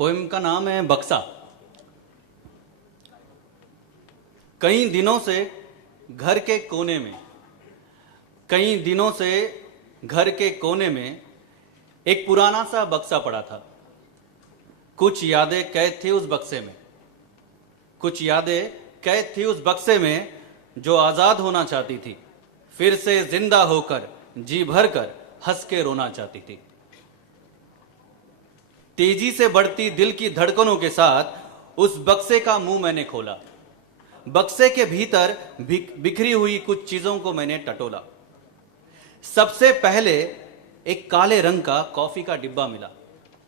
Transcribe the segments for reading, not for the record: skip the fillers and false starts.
Poem का नाम है बक्सा। कई दिनों से घर के कोने में, कई दिनों से घर के कोने में एक पुराना सा बक्सा पड़ा था। कुछ यादें कैद थी उस बक्से में, कुछ यादें कैद थी उस बक्से में जो आजाद होना चाहती थी, फिर से जिंदा होकर जी भर कर हंस के रोना चाहती थी। तेजी से बढ़ती दिल की धड़कनों के साथ उस बक्से का मुंह मैंने खोला। बक्से के भीतर बिखरी हुई कुछ चीजों को मैंने टटोला। सबसे पहले एक काले रंग का कॉफी का डिब्बा मिला।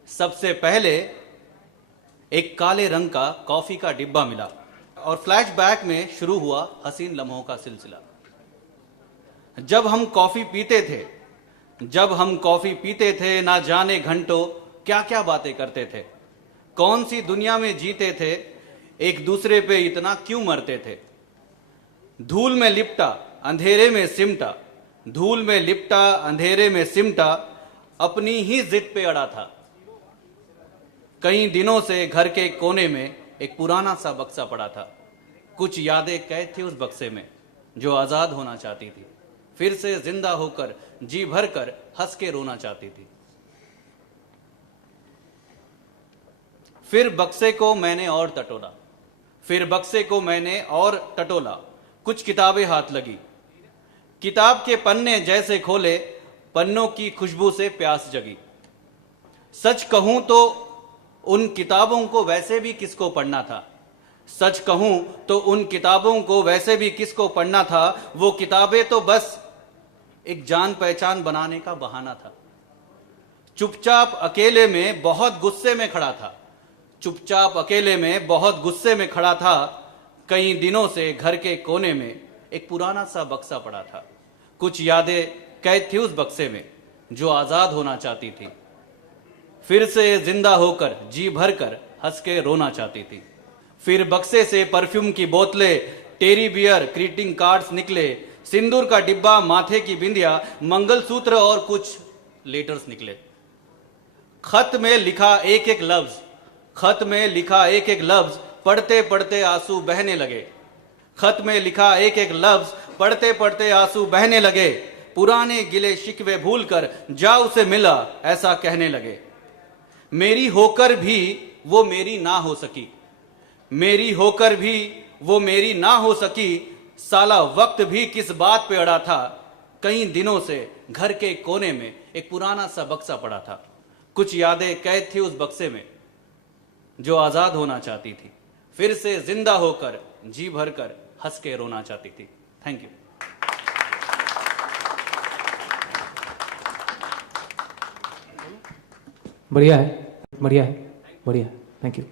सबसे पहले एक काले रंग का कॉफी का डिब्बा मिला और फ्लैशबैक में शुरू हुआ हसीन लम्हों का सिलसिला। जब हम कॉफी पीते थे, जब हम कॉफी पीते थे, ना जाने घंटों क्या क्या बातें करते थे। कौन सी दुनिया में जीते थे, एक दूसरे पे इतना क्यों मरते थे। धूल में लिपटा अंधेरे में सिमटा, धूल में लिपटा अंधेरे में सिमटा, अपनी ही जिद पे अड़ा था। कई दिनों से घर के कोने में एक पुराना सा बक्सा पड़ा था। कुछ यादें कैद थी उस बक्से में जो आजाद होना चाहती थी, फिर से जिंदा होकर जी भर कर हंस के रोना चाहती थी। फिर बक्से को मैंने और टटोला, फिर बक्से को मैंने और टटोला। कुछ किताबें हाथ लगी, किताब के पन्ने जैसे खोले, पन्नों की खुशबू से प्यास जगी। सच कहूं तो उन किताबों को वैसे भी किसको पढ़ना था, सच कहूं तो उन किताबों को वैसे भी किसको पढ़ना था। वो किताबें तो बस एक जान पहचान बनाने का बहाना था। चुपचाप अकेले में बहुत गुस्से में खड़ा था, चुपचाप अकेले में बहुत गुस्से में खड़ा था। कई दिनों से घर के कोने में एक पुराना सा बक्सा पड़ा था। कुछ यादें कैद थी उस बक्से में जो आजाद होना चाहती थी, फिर से जिंदा होकर जी भर कर हंस के रोना चाहती थी। फिर बक्से से परफ्यूम की बोतलें, टेरी बियर, ग्रीटिंग कार्ड्स निकले, सिंदूर का डिब्बा, माथे की बिंदिया, मंगलसूत्र और कुछ लेटर्स निकले। खत में लिखा एक एक लफ्ज, खत में लिखा एक एक लफ्ज पढ़ते पढ़ते आंसू बहने लगे। खत में लिखा एक एक लफ्ज पढ़ते पढ़ते आंसू बहने लगे। पुराने गिले शिकवे भूलकर जा उसे मिला ऐसा कहने लगे। मेरी होकर भी वो मेरी ना हो सकी, मेरी होकर भी वो मेरी ना हो सकी। साला वक्त भी किस बात पे अड़ा था। कई दिनों से घर के कोने में एक पुराना सा बक्सा पड़ा था। कुछ यादें कैद थी उस बक्से में जो आजाद होना चाहती थी, फिर से जिंदा होकर जी भर कर हंस के रोना चाहती थी। Thank you. बढ़िया है, बढ़िया है, बढ़िया है। Thank you.